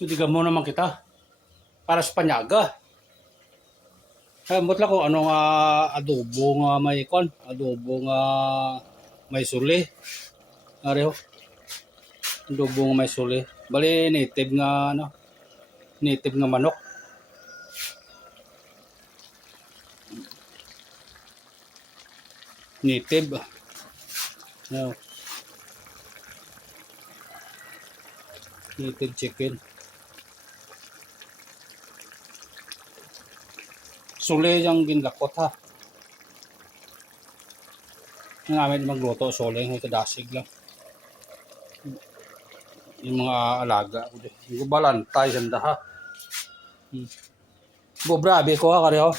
Hindi ka mo naman kita. Para sa panyaga. Mutla ko anong adobo nga may kon, adobo nga may suli. Areho. Adobo nga may suli. Bali native nga ano, native nga manok. Native. No. Native chicken. Suli yung ginlakot ha. Yung namin magluto, suli yung kadasig lang. Yung mga alaga. Yung balantay, sanda ha. Bobrabe ko ha, kareho.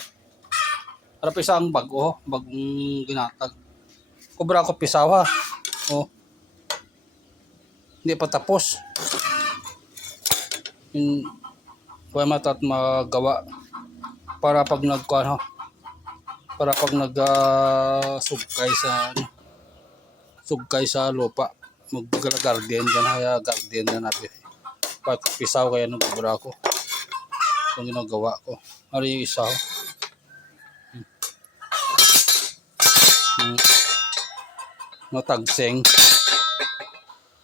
Para pisang bago, bagong ginatag. Kubra ko pisaw ha. Oh. Hindi pa tapos. Yung kuya matat magawa para pag nagkuhan para pag sugkay sa lupa mag-garden kaya garden na natin pag pisaw kaya nung kubra ko yung ginagawa ko ari yung isa matagseng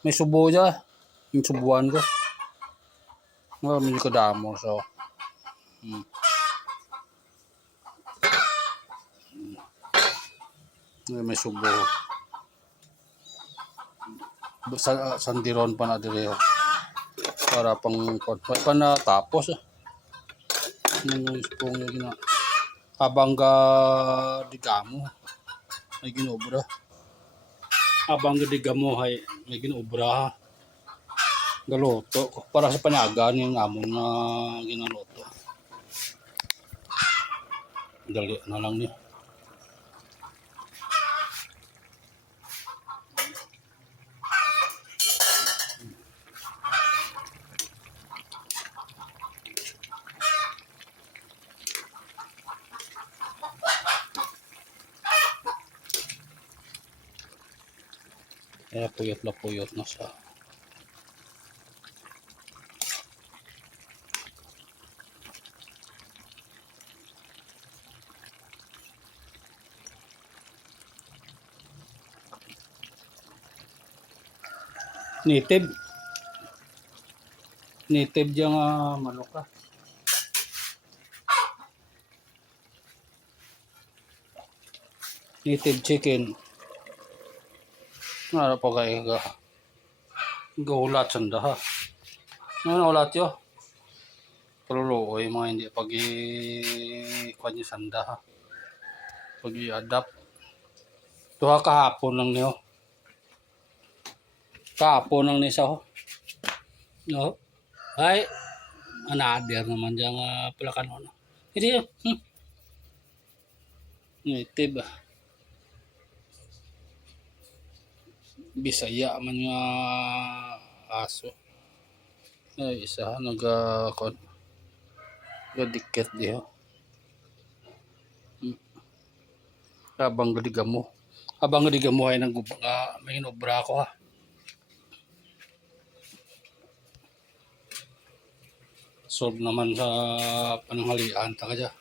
may subo dyan yung subuan ko medyo kadamo so may subo sandiron pa na dire para pang pa na tapos yung spong yung gina habang digamo may ginobra habang digamo ay may ginobra galoto para sa panagan yung amon na ginaloto dali na lang niya. Kaya puyot na siya. Native dyan manok ka. Native chicken. Ano pa kayo gaulat sanda ha. Ano ulat yo? Paluloy mga hindi pag i-kanya sanda ha. Pag i-adapt. Tuha kahapon lang niyo. Kahapon lang ni sa ho. No. Ay, another naman dyan palakan ano. Hindi yun. Native Bisaya man nga aso. Ay, isa nagdikit diho. Habang gadigamo. Habang gadigamo ay may inobra ko ha. Solve naman sa pananghalian taka dyan.